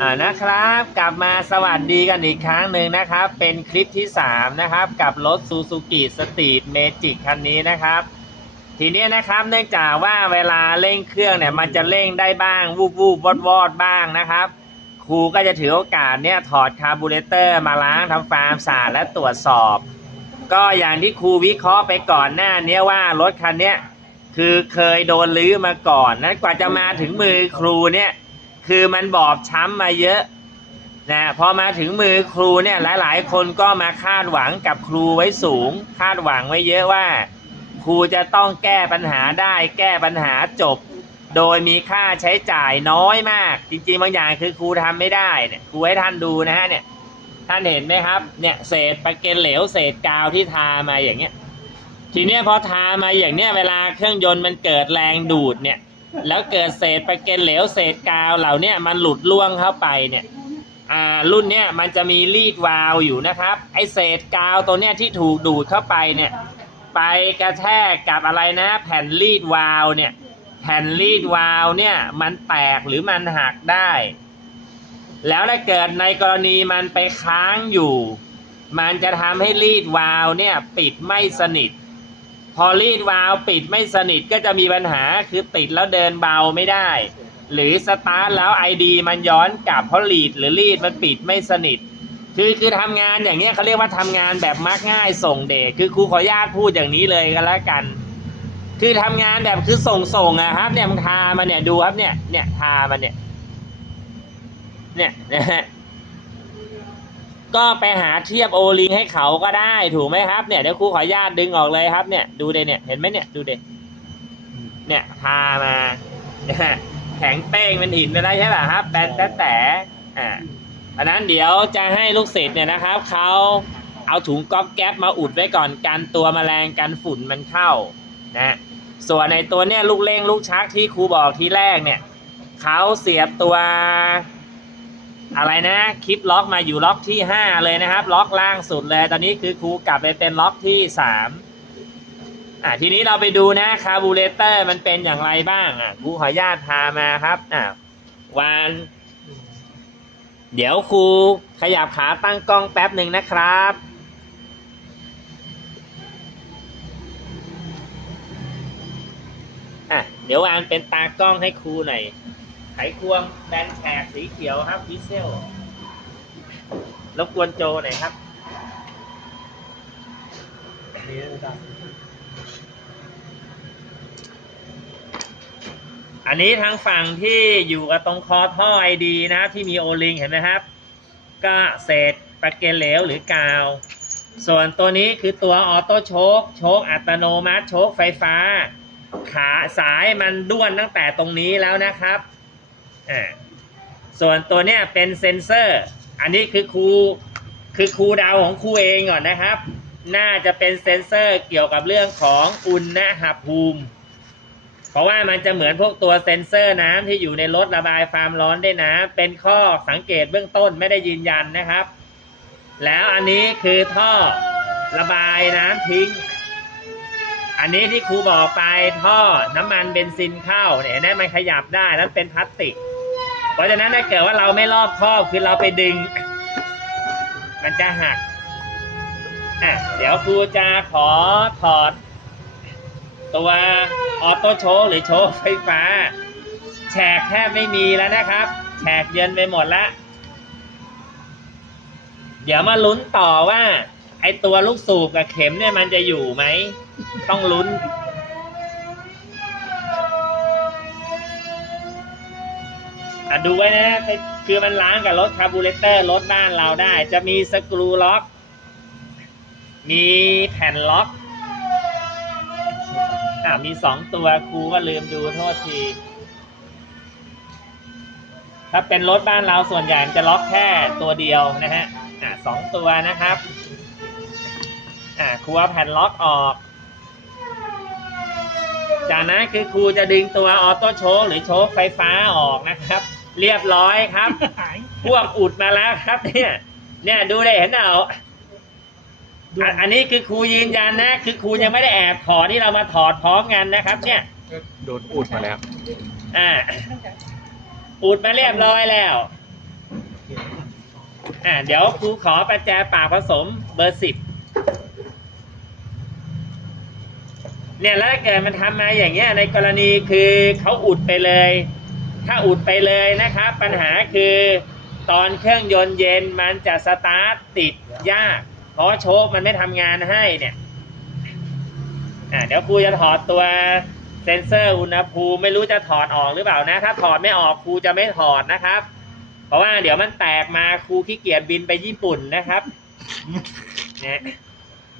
อ่านะครับกลับมาสวัสดีกันอีกครั้งหนึ่งนะครับ เป็นคลิปที่ 3 นะครับ กับรถซูซูกิสต e ี t เมจิกคันนี้นะครับ ทีนี้นะครับเนื่องจากว่าเวลาเร่งเครื่องเนี่ย มันจะเร่งได้บ้าง วูบวูบวอดวอดบ้างนะครับครูก็จะถือโอกาสเนี่ยถอดคาร์บูเรเตอร์มาล้างทำความสะอาดและตรวจสอบ ก็อย่างที่ครูวิเคราะห์ไปก่อนหน้านี้ว่ารถคันนี้คือเคยโดนลื้อมาก่อนนั้นกว่าจะมาถึงมือครูเนี่ย คือมันบอบช้ำมาเยอะนะพอมาถึงมือครูเนี่ยหลายๆ คนก็มาคาดหวังกับครูไว้สูง คาดหวังไว้เยอะว่า ครูจะต้องแก้ปัญหาได้แก้ปัญหาจบ โดยมีค่าใช้จ่ายน้อยมาก จริงๆบางอย่างคือครูทำไม่ได้เนี่ยครูให้ท่านดูนะฮะเนี่ยท่านเห็นไหมครับเนี่ยเศษปะเกนเหลวเศษกาวที่ทามาอย่างเงี้ยทีเนี้ยพอทามาอย่างเนี้ยเวลาเครื่องยนต์มันเกิดแรงดูดเนี่ย แล้วเกิดเศษปะเกนเหลวเศษกาวเหล่าเนี้ยมันหลุดล่วงเข้าไปเนี่ยอ่ารุ่นเนี้ยมันจะมีรีดวาลอยู่นะครับ ไอเศษกาวตัวเนี้ยที่ถูกดูดเข้าไปเนี่ย ไปกระแทกกับอะไรนะ แผ่นรีดวาลเนี่ย แผ่นรีดวาลเนี่ยมันแตกหรือมันหักได้ แล้วถ้าเกิดในกรณีมันไปค้างอยู่ มันจะทำให้รีดวาลเนี่ยปิดไม่สนิท พอรีดวาล์วปิดไม่สนิทก็จะมีปัญหาคือติดแล้วเดินเบาไม่ได้ หรือสตาร์ทแล้วไอดีมันย้อนกลับเพราะรีดหรือรีดมันปิดไม่สนิท คือคือทำงานอย่างเงี้ยเขาเรียกว่าทำงานแบบมักง่ายส่งเดชคือครูขออนุญาตพูดอย่างนี้เลยกันแล้วกัน คือทำงานแบบคือส่งส่งอะครับ เนี่ยมันทามาเนี่ยดูครับเนี่ย เนี่ยทามาเนี่ย เนี่ยนะฮะ ก็ไปหาเทียบโอลิงให้เขาก็ได้ถูกไหมครับเนี่ยเดี๋ยวครูขออนุญาตดึงออกเลยครับเนี่ยดูเดเนี่ยเห็นไหมเนี่ยดูเดเนี่ยทามานะฮะแข็งเป้งเป็นหินไปได้ใช่ป่ะครับแบนแต่แต่อ่าอันนั้นเดี๋ยวจะให้ลูกศิษย์เนี่ยนะครับเขาเอาถุงก๊อบแก๊ปมาอุดไว้ก่อนกันตัวแมลงกันฝุ่นมันเข้านะส่วนในตัวเนี่ยลูกเล่งลูกชักที่ครูบอกทีแรกเนี่ยเขาเสียบตัว อะไรนะคลิปล็อกมาอยู่ล็อกที่ 5 เลยนะครับ ล็อกล่างสุดเลย ตอนนี้คือครูกลับไปเป็นล็อกที่ 3 อะทีนี้เราไปดูนะคาร์บูเรเตอร์มันเป็นอย่างไรบ้างอะครูขออนุญาตพามาครับอะวานเดี๋ยวครูขยับขาตั้งกล้องแป๊บหนึ่งนะครับอะเดี๋ยววานเป็นตากล้องให้ครูหน่อย ไขควงแบนแฉกสีเขียวครับวิเซลรบกวนโจหน่อยครับอันนี้ทางฝั่งที่อยู่กับตรงคอท่อไอดีนะครับที่มีโอลิงเห็นไหมครับ ก็เศษปะเกนเหลวหรือกาว ส่วนตัวนี้คือตัวออโต้โชคโชคอัตโนมัติโชคไฟฟ้า ขาสายมันด้วนตั้งแต่ตรงนี้แล้วนะครับ ส่วนตัวเนี้ยเป็นเซนเซอร์ อันนี้คือครูคือครูดาวของครูเองก่อนนะครับ น่าจะเป็นเซนเซอร์เกี่ยวกับเรื่องของอุณหภูมิ เพราะว่ามันจะเหมือนพวกตัวเซนเซอร์น้ำที่อยู่ในรถระบายความร้อนได้นะ เป็นข้อสังเกตเบื้องต้นไม่ได้ยืนยันนะครับ แล้วอันนี้คือท่อระบายน้ำทิ้ง อันนี้ที่ครูบอกไปท่อน้ำมันเบนซินเข้าเนี่ยได้มันขยับได้นั้นเป็นพลาสติก เพราะฉะนั้นถ้าเกิดว่าเราไม่รอบครอบคือเราไปดึง มันจะหักอะเดี๋ยวครูจะขอถอด ตัวออโต้โชว์หรือโชว์ไฟฟ้า แฉกแทบไม่มีแล้วนะครับ แฉกเยินไปหมดละเดี๋ยวมาลุ้นต่อว่า ไอตัวลูกสูบกับเข็มเนี่ยมันจะอยู่ไหม ต้องลุ้น อะดูไว้นะคือมันล้างกับรถคาร์บูเรเตอร์รถบ้านเราได้ จะมีสกรูล็อก มีแผ่นล็อกอ่ามีสองตัวครูก็ลืมดูโทษที ถ้าเป็นรถบ้านเราส่วนใหญ่จะล็อกแค่ตัวเดียวนะฮะอ่าสองตัวนะครับอ่าครูเอาแผ่นล็อกออก จากนั้นคือครูจะดึงตัวออโต้โชคหรือโชคไฟฟ้าออกนะครับ เรียบร้อยครับพวกอุดมาแล้วครับ เนี่ย เนี่ยดูได้เห็นเอาอะอันนี้คือครูยืนยันนะ คือครูยังไม่ได้แอบถอดที่เรามาถอดพร้อมกันนะครับ เนี่ย โดนอุดมาแล้ว อ่า อุดมาเรียบร้อยแล้ว อ่าเดี๋ยวครูขอประแจปากผสมเบอร์สิบ เนี่ยแล้วถ้าเกิดมันทำมาอย่างเงี้ยในกรณีคือเขาอุดไปเลย ถ้าอุดไปเลยนะครับ ปัญหาคือตอนเครื่องยนต์เย็นมันจะสตาร์ทติดยาก เพราะโชคมันไม่ทำงานให้เนี่ยอ่าเดี๋ยวครูจะถอดตัวเซนเซอร์อุณหภูมิไม่รู้จะถอดออกหรือเปล่านะ ถ้าถอดไม่ออกครูจะไม่ถอดนะครับ เพราะว่าเดี๋ยวมันแตกมาครูขี้เกียจบินไปญี่ปุ่นนะครับเนี่ย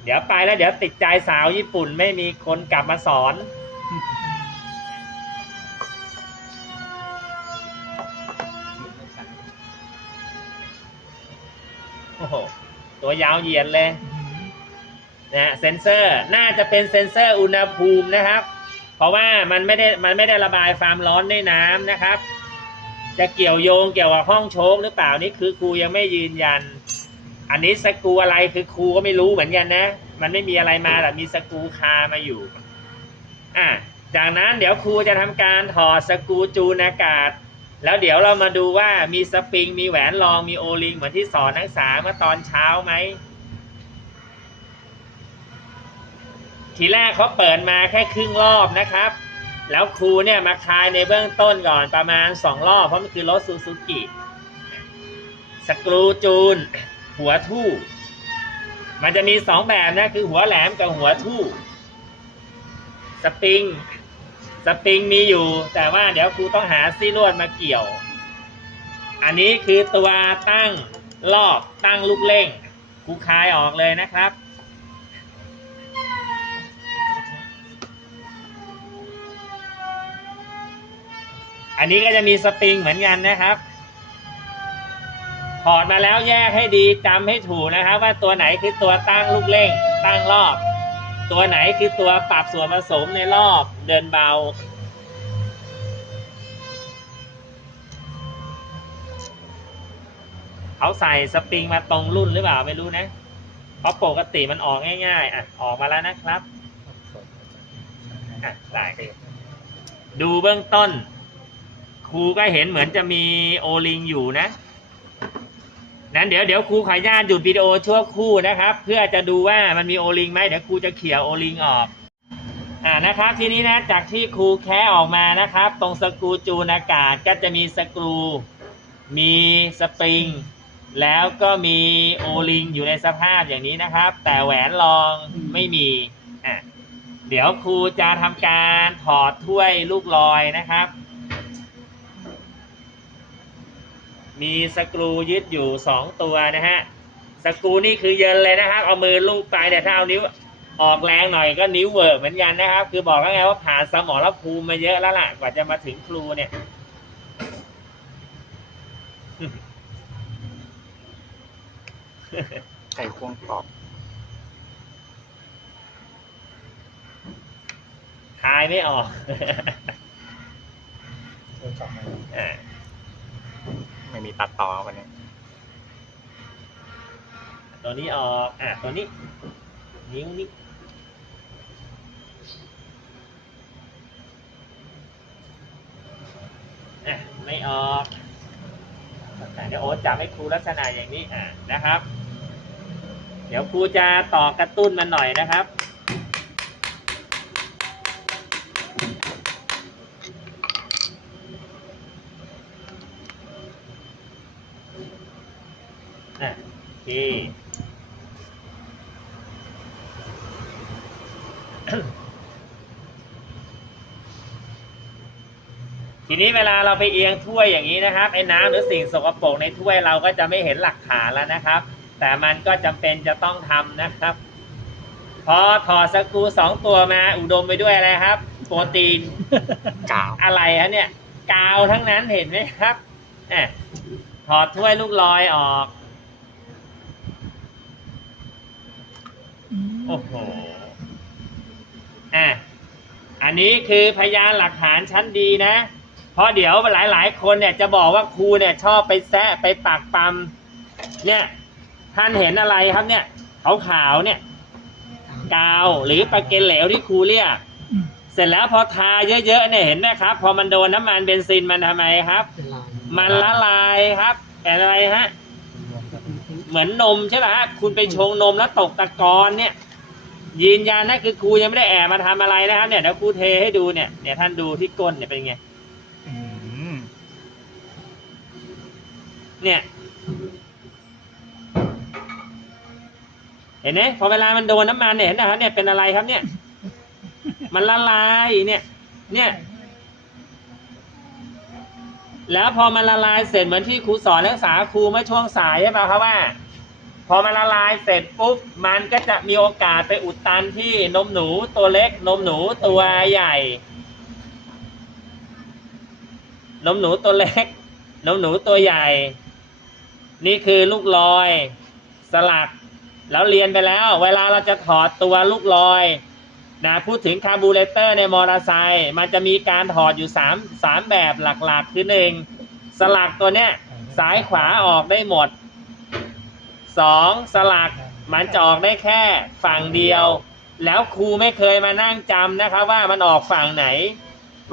เดี๋ยวไปแล้วเดี๋ยวติดใจสาวญี่ปุ่นไม่มีคนกลับมาสอน ตัวยาวเหยียดเลยนะเซนเซอร์น่าจะเป็นเซนเซอร์อุณหภูมินะครับ เพราะว่ามันไม่ได้มันไม่ได้ระบายความร้อนด้วยน้ำนะครับ จะเกี่ยวโยงเกี่ยวกับห้องโชคหรือเปล่านี่คือครูยังไม่ยืนยัน อันนี้สกูอะไรคือครูก็ไม่รู้เหมือนกันนะ มันไม่มีอะไรมาแต่มีสกูคามาอยู่อะจากนั้นเดี๋ยวครูจะทำการถอดสกูจูนอากาศ แล้วเดี๋ยวเรามาดูว่ามีสปริง มีแหวนรองมีโอลิง เหมือนที่สอนนักศึกษาเมื่อตอนเช้าไหม ทีแรกเขาเปิดมาแค่ครึ่งรอบนะครับ แล้วครูเนี่ยมาคลายในเบื้องต้นก่อนประมาณสองรอบ เพราะมันคือรถซูซูกิสกรูจูน หัวทู่ มันจะมีสองแบบนะ คือหัวแหลมกับหัวทู่ สปริง สปริงมีอยู่ แต่ว่าเดี๋ยวครูต้องหาซี่ลวดมาเกี่ยว อันนี้คือตัวตั้งรอบตั้งลูกเร่งครูคลายออกเลยนะครับ อันนี้ก็จะมีสปริงเหมือนกันนะครับถอดมาแล้วแยกให้ดีจำให้ถูกนะครับ ว่าตัวไหนคือตัวตั้งลูกเร่งตั้งรอบ ตัวไหนคือตัวปรับส่วนผสมในรอบเดินเบา เขาใส่สปริงมาตรงรุ่นหรือเปล่าไม่รู้นะ เพราะปกติมันออกง่ายๆ อะ ออกมาแล้วนะครับ อะได้ดูเบื้องต้น ครูก็เห็นเหมือนจะมีโอลิงอยู่นะ นั้นเดี๋ยวเดี๋ยวครูขออนุญาตหยุดวิดีโอชั่วครู่นะครับ เพื่อจะดูว่ามันมีโอลิงไหมเดี๋ยวครูจะเขี่ยโอลิงออกอ่านะครับทีนี้นะจากที่ครูแคะออกมานะครับ ตรงสกรูจูนอากาศก็จะมีสกรู มีสปริง แล้วก็มีโอลิงอยู่ในสภาพอย่างนี้นะครับ แต่แหวนรองไม่มีอะเดี๋ยวครูจะทำการถอดถ้วยลูกลอยนะครับ มีสกรูยึดอยู่สองตัวนะฮะสกรูนี่คือเยินเลยนะครับ เอามือลูบไปแต่ถ้าเอานิ้วออกแรงหน่อยก็นิ้วเวิร์กเหมือนกันนะครับ คือบอกแล้วไงว่าผ่านสมรภูมิมาเยอะแล้วล่ะกว่าจะมาถึงครูเนี่ยไก่ควงกรอบคายไม่ออกอ่า ไม่มีตัดต่อวันนี้ตัวนี้ออกอะตัวนี้ นิ้วนี้อะไม่ออกแต่เดี๋ยวโอ๊ตจับให้ครูลักษณะอย่างนี้อะนะครับ เดี๋ยวครูจะต่อกระตุ้นมันหน่อยนะครับ อะโอเคทีนี้เวลาเราไปเอียงถ้วยอย่างนี้นะครับไอ้น้ำหรือสิ่งสกปรกในถ้วยเราก็จะไม่เห็นหลักฐานแล้วนะครับ แต่มันก็จำเป็นจะต้องทำนะครับ พอถอดสกรูสองตัวมาอุดมไปด้วยอะไรครับ โปรตีนกาวอะไรฮะเนี่ย กาวทั้งนั้นเห็นไหมครับเนี่ยถอดถ้วยลูกลอยออก โอ้โหอะอันนี้คือพยานหลักฐานชั้นดีนะ เพราะเดี๋ยวหลายๆ คนเนี่ยจะบอกว่าครูเนี่ยชอบไปแซะไปปากปั๊มเนี่ยท่านเห็นอะไรครับเนี่ยขาวๆเนี่ย กาวหรือปลาเกนเหลวที่ครูเรียกเสร็จแล้วพอทาเยอะๆเนี่ยเห็นไหมครับ พอมันโดนน้ำมันเบนซินมันทำไมครับ มันละลายครับเป็นอะไรฮะเหมือนนมใช่ป่ะฮะคุณไปชงนมแล้วตกตะกอนเนี่ย ยืนยันนะคือครูยังไม่ได้แอบมาทำอะไรนะครับ เนี่ยเดี๋ยวครูเทให้ดูเนี่ยเนี่ยท่านดูที่ก้นเนี่ยเป็นไงอืมเนี่ย เห็นไหมพอเวลามันโดนน้ำมันเนี่ยเห็นนะครับ เนี่ยเป็นอะไรครับเนี่ย มันละลายเนี่ย เนี่ย แล้วพอมันละลายเสร็จเหมือนที่ครูสอนนักศึกษาครูเมื่อช่วงสายใช่ไหมครับว่า พอมันละลายเสร็จปุ๊บมันก็จะมีโอกาสไปอุดตันที่นมหนูตัวเล็ก นมหนูตัวใหญ่ นมหนูตัวเล็ก นมหนูตัวใหญ่ นี่คือลูกลอย สลัก แล้วเรียนไปแล้ว เวลาเราจะถอดตัวลูกลอยนะพูดถึงคาร์บูเรเตอร์ในมอเตอร์ไซค์มันจะมีการถอดอยู่สามสามแบบหลักๆ คือหนึ่งสลักตัวเนี้ย ซ้ายขวาออกได้หมด สองสลักมันจะออกได้แค่ฝั่งเดียว แล้วครูไม่เคยมานั่งจำนะครับว่ามันออกฝั่งไหน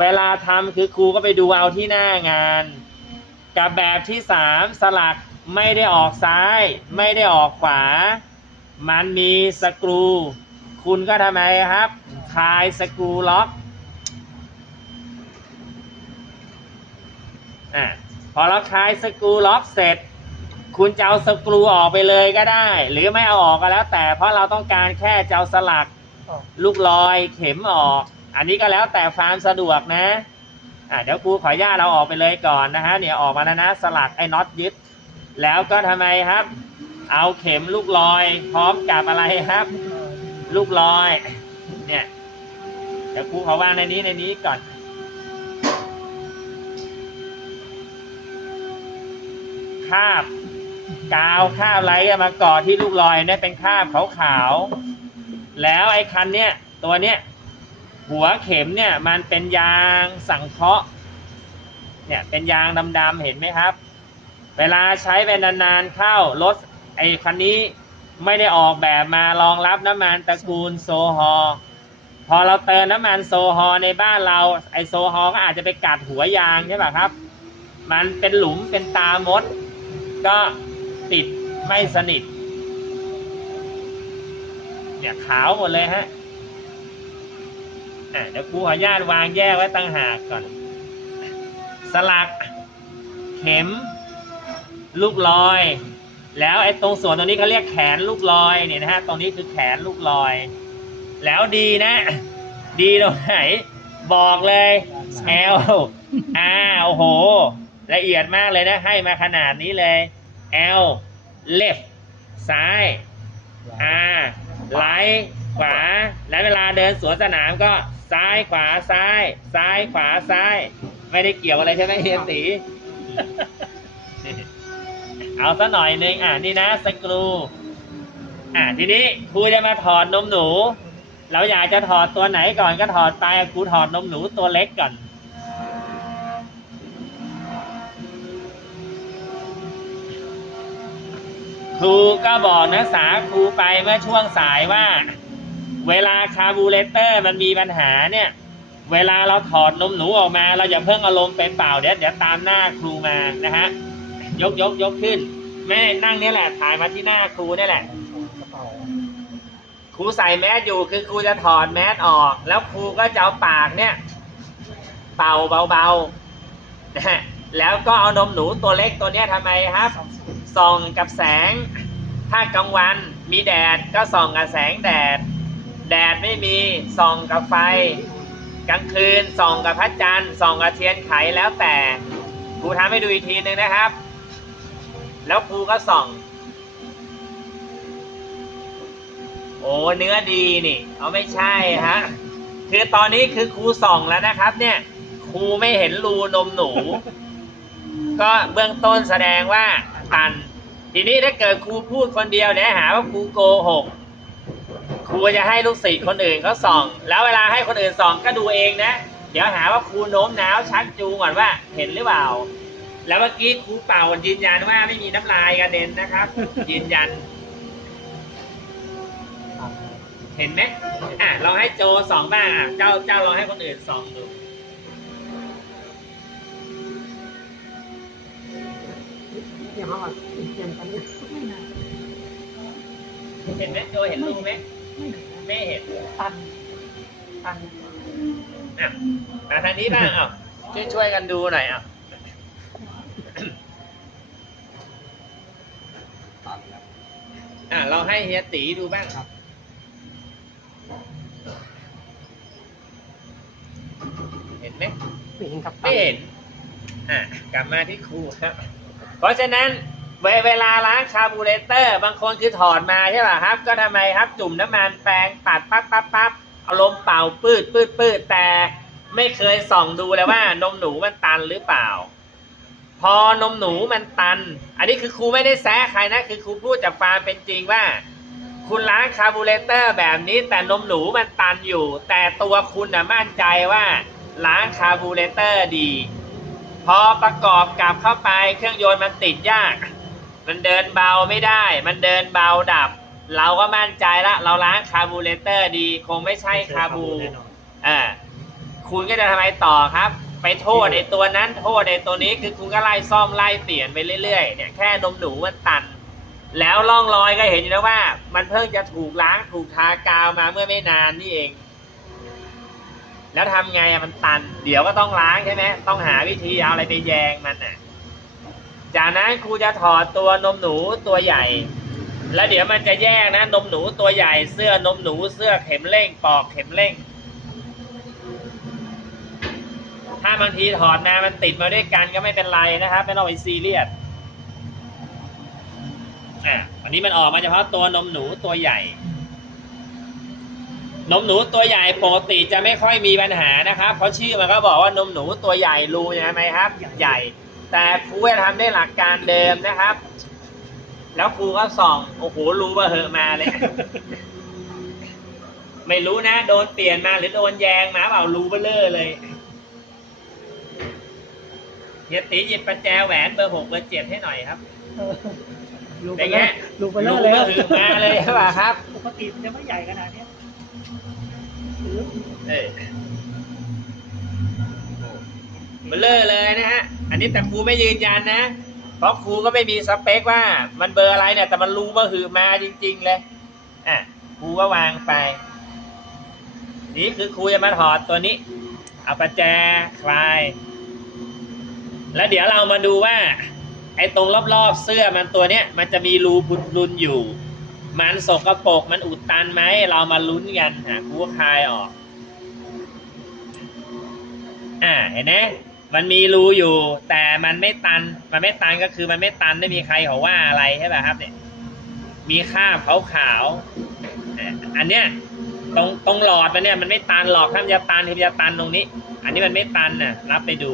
เวลาทำคือครูก็ไปดูเอาที่หน้างาน กับแบบที่สามสลักไม่ได้ออกซ้าย ไม่ได้ออกขวา มันมีสกรู คุณก็ทำไมครับ คลายสกรูล็อกอะพอเราคลายสกรูล็อกเสร็จ คุณจะเอาสกรูออกไปเลยก็ได้ หรือไม่เอาออกก็แล้ว แต่เพราะเราต้องการแค่จะเอาสลักลูกลอยเข็มออก อันนี้ก็แล้วแต่ความสะดวกนะอะเดี๋ยวครูขออนุญาตเราออกไปเลยก่อนนะฮะเนี่ยออกมาแล้วนะสลักไอ้น็อตยึด แล้วก็ทำไมครับ เอาเข็มลูกลอย พร้อมกับอะไรครับ ลูกลอย เนี่ยเดี๋ยวครูขอวางในนี้ในนี้ก่อนคาบ กาวคาบอะไรมาเกาะที่ลูกลอยเนี่ยเป็นคาบขาวๆแล้วไอ้คันเนี้ยตัวเนี้ยหัวเข็มเนี่ยมันเป็นยางสังเคราะห์เนี่ยเป็นยางดำๆเห็นไหมครับ เวลาใช้ไปนานๆเข้ารถไอ้คันนี้ไม่ได้ออกแบบมารองรับน้ำมันตระกูลโซฮอล์พอเราเติมน้ำมันโซฮอล์ในบ้านเราไอโซฮอล์ก็อาจจะไปกัดหัวยางใช่ป่ะครับ มันเป็นหลุมเป็นตามด ก็ ติดไม่สนิท เนี่ยขาวหมดเลยฮะอะเดี๋ยวครูขออนุญาตวางแยกไว้ตั้งหากก่อน สลัก เข็ม ลูกลอย แล้วไอ้ตรงส่วนตรงนี้เขาเรียกแขนลูกลอยเนี่ยนะฮะตรงนี้คือแขนลูกลอย แล้วดีนะ ดีตรงไหน บอกเลย L อ่าโอ้โห ละเอียดมากเลยนะ ให้มาขนาดนี้เลย L left ซ้าย R ไลท์ขวา และเวลาเดินสวนสนามก็ซ้ายขวาซ้าย ซ้ายขวาซ้าย ไม่ได้เกี่ยวอะไรใช่ไหมเฮียตีเอาซะหน่อยนึงอะนี่นะสกรูอะทีนี้ครูจะมาถอดนมหนู เราอยากจะถอดตัวไหนก่อนก็ถอดไปครูถอดนมหนูตัวเล็กก่อน ครูก็บอกนักศึกษาครูไปเมื่อช่วงสายว่า เวลาคาบูเรเตอร์มันมีปัญหาเนี่ย เวลาเราถอดนมหนูออกมา เราอย่าเพิ่งอารมณ์เป็นเปล่าเดี๋ยวเดี๋ยวตามหน้าครูมานะฮะยกยกยกขึ้นแม่นั่งเนี่ยแหละถ่ายมาที่หน้าครูเนี่ยแหละครูใส่แมสอยู่คือครูจะถอดแมสออก แล้วครูก็จะเอาปากเนี่ย เป่าเบาๆนะฮะแล้วก็เอานมหนูตัวเล็กตัวเนี้ยทำไมครับ ส่องกับแสง ถ้ากลางวันมีแดดก็ส่องกับแสงแดด แดดไม่มีส่องกับไฟ กลางคืนส่องกับพระจันทร์ส่องกับเทียนไขแล้วแต่ครูทำให้ดูอีกทีหนึ่งนะครับ แล้วครูก็ส่อง โอ้เนื้อดีนี่ เอาไม่ใช่ฮะคือตอนนี้คือครูส่องแล้วนะครับ เนี่ยครูไม่เห็นรูนมหนู ก็เบื้องต้นแสดงว่า ตัน ทีนี้ถ้าเกิดครูพูดคนเดียวเดี๋ยวหาว่าครูโกหก ครูจะให้ลูกศิษย์คนอื่นเขาส่อง แล้วเวลาให้คนอื่นส่องก็ดูเองนะ เดี๋ยวหาว่าครูโน้มน้าวชักจูงก่อนว่า เห็นหรือเปล่า แล้วเมื่อกี้ครูเป่ายืนยันว่าไม่มีน้ำลายกระเด็นนะครับ ยืนยัน เห็นไหมอะลองให้โจส่องบ้างอะเจ้าเจ้าลองให้คนอื่นส่องดู เดี๋ยวมาแบบเตรียมกันเนี่ยเห็นไหมโจเห็นรูไหมไม่เห็นตันตันอะมาทางนี้บ้างอะช่วยช่วยกันดูหน่อยอะอะเราให้เฮียตีดูบ้างครับเห็นไหมไม่เห็นครับตัไม่นเห็นอะกลับมาที่ครูครับ เพราะฉะนั้นเวเวลาล้างคาร์บูเรเตอร์ บางคนคือถอดมาใช่ป่ะครับ ก็ทำไมครับจุ่มน้ำมันแปรงปัดปั๊บปั๊บปั๊บเอาลมเป่าปืดปืดปืดแต่ไม่เคยส่องดูเลยว่านมหนูมันตันหรือเปล่า พอนมหนูมันตัน อันนี้คือครูไม่ได้แซะใครนะ คือครูพูดจากความเป็นจริงว่า คุณล้างคาร์บูเรเตอร์แบบนี้แต่นมหนูมันตันอยู่ แต่ตัวคุณน่ะมั่นใจว่าล้างคาร์บูเรเตอร์ดี พอประกอบกลับเข้าไปเครื่องยนต์มันติดยาก มันเดินเบาไม่ได้ มันเดินเบาดับ เราก็มั่นใจละ เราล้างคาร์บูเรเตอร์ดี คงไม่ใช่คาร์บูอ่าคุณก็จะทำไมต่อครับ ไปโทษไอ้ตัวนั้นโทษไอ้ตัวนี้คือคุณก็ไล่ซ่อมไล่เปลี่ยนไปเรื่อยๆเนี่ยแค่นมหนูมันตัน แล้วร่องรอยก็เห็นอยู่แล้วว่า มันเพิ่งจะถูกล้างถูกทากาวมาเมื่อไม่นานนี่เอง แล้วทำไงอะมันตัน เดี๋ยวก็ต้องล้างใช่ไหมต้องหาวิธีเอาอะไรไปแยงมันอะ จากนั้นครูจะถอดตัวนมหนูตัวใหญ่ แล้วเดี๋ยวมันจะแยกนะนมหนูตัวใหญ่เสื้อนมหนูเสื้อเข็มเร่งปอกเข็มเร่ง ถ้าบางทีถอดมามันติดมาด้วยกันก็ไม่เป็นไรนะครับไม่ต้องไปซีเรียสอะอันนี้มันออกมาเฉพาะตัวนมหนูตัวใหญ่ นมหนูตัวใหญ่ปกติจะไม่ค่อยมีปัญหานะครับ เพราะชื่อมันก็บอกว่านมหนูตัวใหญ่รูใช่ไหมครับ ใหญ่ แต่ครูจะทำได้หลักการเดิมนะครับ แล้วครูก็ส่องโอ้โหรูเบอเหอะมาเลย ไม่รู้นะ โดนเปลี่ยนมาหรือโดนแยงมาเปล่ารูเบลเลอร์เลยเฮียตีหยิบประแจแหวนเบอร์หกเบอร์เจ็ดให้หน่อยครับลูกเป็ไปนเลไงยลูกไปรูเลยเบเลอยร์หือมาเลยใช่ป่ะครับ ปกติมันจะไม่ใหญ่ขนาดเนี้ยหรือ เออเบลเลอร์เลยนะฮะ อันนี้แต่ครูไม่ยืนยันนะ เพราะครูก็ไม่มีสเปคว่า มันเบอร์อะไรเนี่ย แต่มันรู้ว่าหือมาจริง ๆ เลย อะ ครูก็วางไป นี่คือครูจะมาถอดตัวนี้ เอาประแจคลาย แล้วเดี๋ยวเรามาดูว่า ไอ้ตรงรอบๆเสื้อมันตัวเนี้ย มันจะมีรูพุนรุนอยู่ มันสกรปรกมันอุดตันไหม เรามาลุ้นกันหาคูคายออก อ่าเห็นไหมมันมีรูอยู่ แต่มันไม่ตัน มันไม่ตันก็คือมันไม่ตันไม่มีใครเขาว่าอะไรใช่ป่ะครับ เนี่ย มีคราบขาวขาวๆอันเนี้ยตรงตรงหลอดมันเนี่ยมันไม่ตันหรอกถ้ามันจะตันคือมันจะตันตรงนี้ อันนี้มันไม่ตันน่ะรับไปดู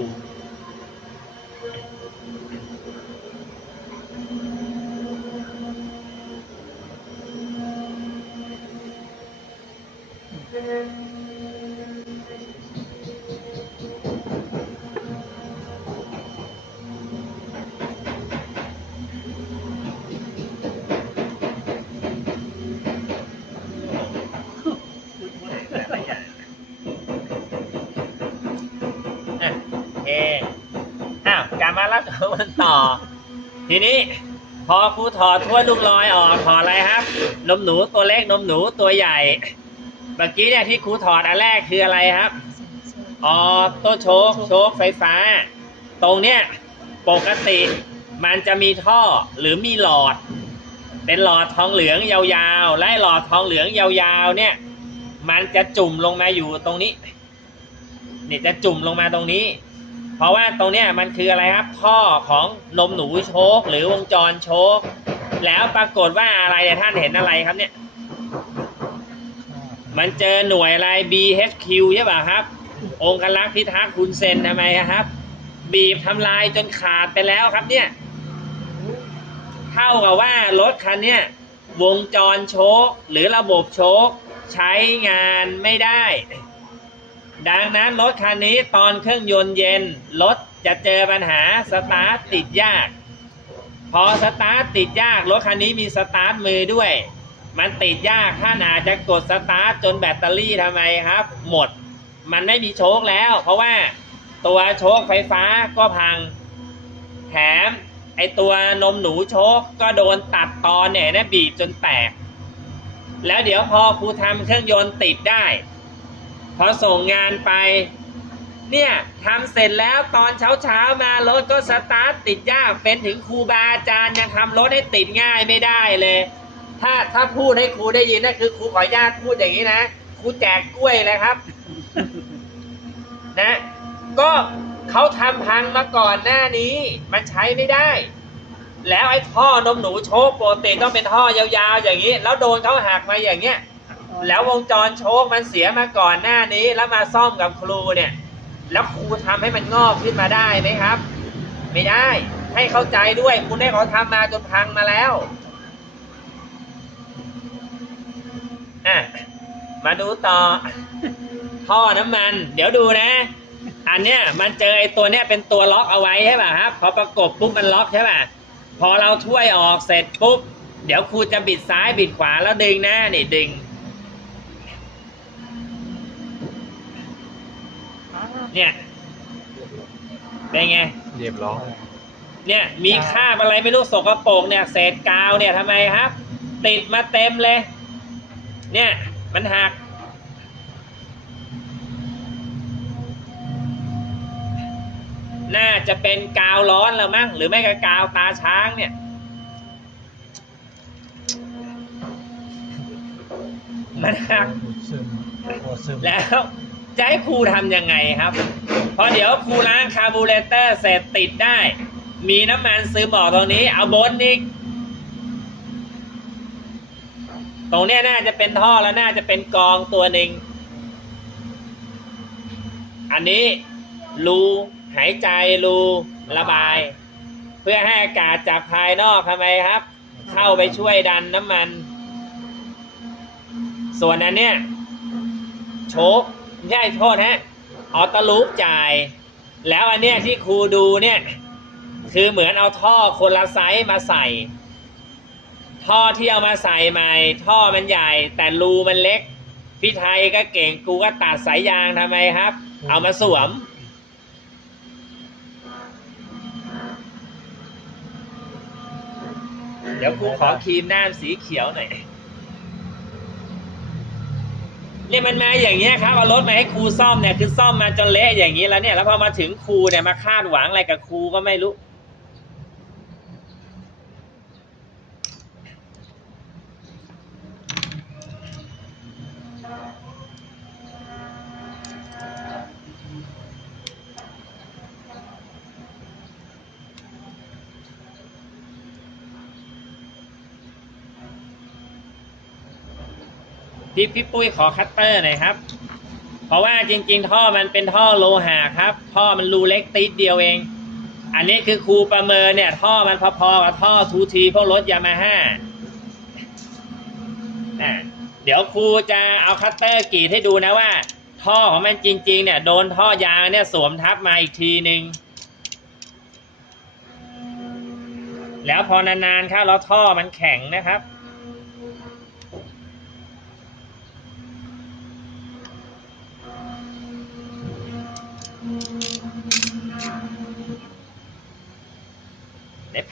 อ้าวกลับมาแล้วกันต่อ ทีนี้พอครูถอดทั่วลูกลอยออกถอดอะไรครับ นมหนูตัวเล็กนมหนูตัวใหญ่ เมื่อกี้เนี่ยที่ครูถอดอันแรกคืออะไรครับอ๋อโต้โชคโชคไฟฟ้า ตรงเนี้ยปกติมันจะมีท่อหรือมีหลอด เป็นหลอดทองเหลืองยาวๆ และหลอดทองเหลืองยาวๆ เนี่ย มันจะจุ่มลงมาอยู่ตรงนี้ เนี่ยจะจุ่มลงมาตรงนี้ เพราะว่าตรงเนี้ยมันคืออะไรครับท่อของนมหนูโชคหรือวงจรโชคแล้วปรากฏว่าอะไรท่านเห็นอะไรครับเนี่ย มันเจอหน่วยอะไร BHQ ใช่ป่ะครับ องคลักษ์พิทักษ์คุณเซนทำไมครับ บีบทำลายจนขาดไปแล้วครับเนี่ย เท่ากับว่ารถคันเนี้ยวงจรโชคหรือระบบโชคใช้งานไม่ได้ ดังนั้นรถคันนี้ตอนเครื่องยนต์เย็น รถจะเจอปัญหาสตาร์ทติดยาก พอสตาร์ทติดยากรถคันนี้มีสตาร์ทมือด้วย มันติดยากท่านอาจจะกดสตาร์ทจนแบตเตอรี่ทำไมครับ หมด มันไม่มีโชคแล้ว เพราะว่าตัวโชคไฟฟ้าก็พังแถมไอตัวนมหนูโชคก็โดนตัดตอนเนี่ยนะบีบจนแตก แล้วเดี๋ยวพอครูทำเครื่องยนต์ติดได้ พอส่งงานไป เนี่ยทำเสร็จแล้วตอนเช้าเช้ามารถก็สตาร์ทติดยากเป็นถึงครูบาอาจารย์ยังทำรถให้ติดง่ายไม่ได้เลย ถ้าถ้าพูดให้ครูได้ยินนะคือครูขออนุญาตพูดอย่างนี้นะครูแจกกล้วยเลยครับ นะ ก็เขาทำพังมาก่อนหน้านี้ มันใช้ไม่ได้ แล้วไอ้ท่อนมหนูโชคปกติต้องเป็นท่อยาวๆอย่างนี้ แล้วโดนเขาหักมาอย่างเงี้ย แล้ววงจรโชคมันเสียมาก่อนหน้านี้แล้วมาซ่อมกับครูเนี่ย แล้วครูทำให้มันงอกขึ้นมาได้ไหมครับ ไม่ได้ ให้เข้าใจด้วยคุณให้เขาทำมาจนพังมาแล้วอะมาดูต่อ ท่อน้ำมัน เดี๋ยวดูนะ อันเนี้ยมันเจอไอ้ตัวเนี้ยเป็นตัวล็อกเอาไว้ใช่ป่ะครับ พอประกบปุ๊บมันล็อกใช่ป่ะพอเราถ้วยออกเสร็จปุ๊บ เดี๋ยวครูจะบิดซ้ายบิดขวาแล้วดึงนะนี่ดึง เนี่ยเป็นไง เรียบร้อยเนี่ย มีคราบอะไรไม่รู้สกปรกเนี่ยเศษกาวเนี่ยทำไมครับ ติดมาเต็มเลย เนี่ย มันหักน่าจะเป็นกาวร้อนแล้วมั้งหรือไม่ก็กาวตาช้างเนี่ย มันหักซึมโอ้ซึมแล้ว จะให้ครูทำยังไงครับ เพราะเดี๋ยวครูล้างคาร์บูเรเตอร์เสร็จติดได้ มีน้ำมันซึมอบอกตรงนี้ เอาบนอีกตรงเนี้ยน่าจะเป็นท่อแล้วน่าจะเป็นกองตัวหนึ่ง อันนี้รูหายใจรูระบาย เพื่อให้อากาศจากภายนอกทำไมครับ เข้าไปช่วยดันน้ำมัน ส่วนอันเนี้ยโชค ใช่โทษฮะออตลูปจ่าย แล้วอันเนี้ยที่ครูดูเนี่ย คือเหมือนเอาท่อคนละไซส์มาใส่ ท่อที่เอามาใส่ใหม่ ท่อมันใหญ่ แต่รูมันเล็ก พี่ไทยก็เก่งกูก็ตัดสายยางทำไมครับ เอามาสวม เดี๋ยวครูขอครีมหน้าสีเขียวหน่อย เนี่ยมันมาอย่างเงี้ยครับเอารถมาให้ครูซ่อมเนี่ยคือซ่อมมาจนเละอย่างนี้แล้วเนี่ยแล้วพอมาถึงครูเนี่ยมาคาดหวังอะไรกับครูก็ไม่รู้ พี่พี่ปุ้ยขอคัตเตอร์หน่อยครับ เพราะว่าจริง ๆ ท่อมันเป็นท่อโลหะครับ ท่อมันรูเล็กติดเดียวเอง อันนี้คือครูประเมินเนี่ย ท่อมันพอๆกับท่อทูทีพวกรถยามาฮ่าเดี๋ยวครูจะเอาคัตเตอร์กรีดให้ดูนะว่า ท่อของมันจริง ๆ เนี่ยโดนท่อยางเนี่ยสวมทับมาอีกทีหนึ่งแล้วพอนานๆเข้าแล้วท่อมันแข็งนะครับ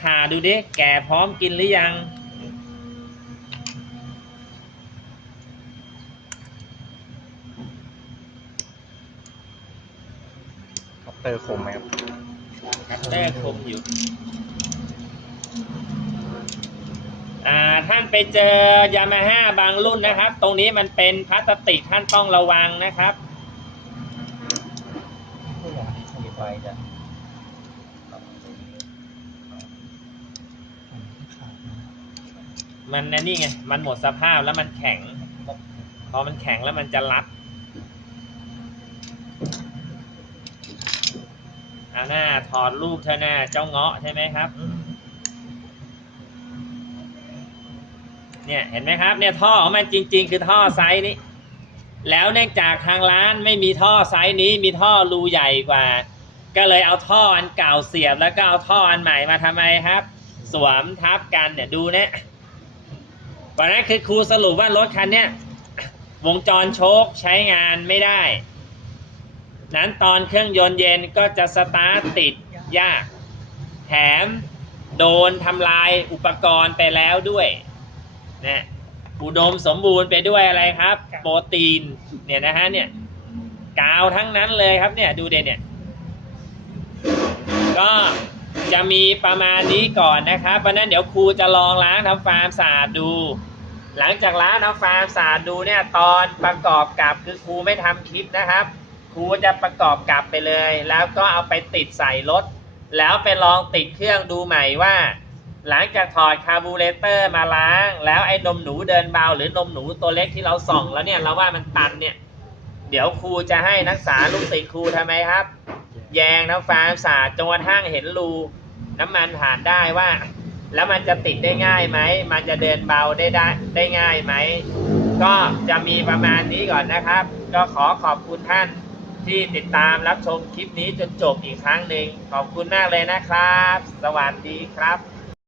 ผ่าดูดิ แก่พร้อมกินหรือยัง คัตเตอร์คมไหมครับ คัตเตอร์คมอยู่ อ่า ท่านไปเจอยามาฮ่าบางรุ่นนะครับ ตรงนี้มันเป็นพลาสติกท่านต้องระวังนะครับ ผู้หลงนี้มีไฟจะ มันแนนี่ไง มันหมดสภาพแล้วมันแข็ง พอมันแข็งแล้วมันจะรัดเอาหน้าถอดรูปเธอหน้าเจ้าเงาะใช่ไหมครับ เนี่ยเห็นไหมครับ เนี่ยท่อของมันจริง ๆ คือท่อไซส์นี้ แล้วเนื่องจากทางร้านไม่มีท่อไซส์นี้มีท่อรูใหญ่กว่า ก็เลยเอาท่ออันเก่าเสียบแล้วก็เอาท่ออันใหม่มาทำไมครับ สวมทับกันเนี่ยดูเนี่ย วันนั้นคือครูสรุปว่ารถคันเนี้ยวงจรโชคใช้งานไม่ได้ นั้นตอนเครื่องยนต์เย็นก็จะสตาร์ทติดยาก แถมโดนทำลายอุปกรณ์ไปแล้วด้วยนะอุดมสมบูรณ์ไปด้วยอะไรครับ โปรตีนเนี่ยนะฮะเนี่ยกาวทั้งนั้นเลยครับเนี่ยดูเด่นเนี่ย ก็จะมีประมาณนี้ก่อนนะครับเพราะฉะนั้นเดี๋ยวครูจะลองล้างทำความสะอาดดู หลังจากล้างทำความสะอาดดูเนี่ยตอนประกอบกับคือครูไม่ทำคลิปนะครับ ครูจะประกอบกลับไปเลย แล้วก็เอาไปติดใส่รถ แล้วไปลองติดเครื่องดูใหม่ว่า หลังจากถอดคาร์บูเรเตอร์มาล้าง แล้วไอ้นมหนูเดินเบาหรือนมหนูตัวเล็กที่เราส่องแล้วเนี่ยเราว่ามันตันเนี่ย เดี๋ยวครูจะให้นักศึกษาลูกศิษย์ครูทำไมครับ แยงน้ำฟ้าสาดจนกระทั่งเห็นรูน้ำมันผ่านได้ว่า แล้วมันจะติดได้ง่ายไหม มันจะเดินเบาได้ได้ได้ง่ายไหม ก็จะมีประมาณนี้ก่อนนะครับ ก็ขอขอบคุณท่านที่ติดตามรับชมคลิปนี้จนจบอีกครั้งหนึ่งขอบคุณมากเลยนะครับ สวัสดีครับ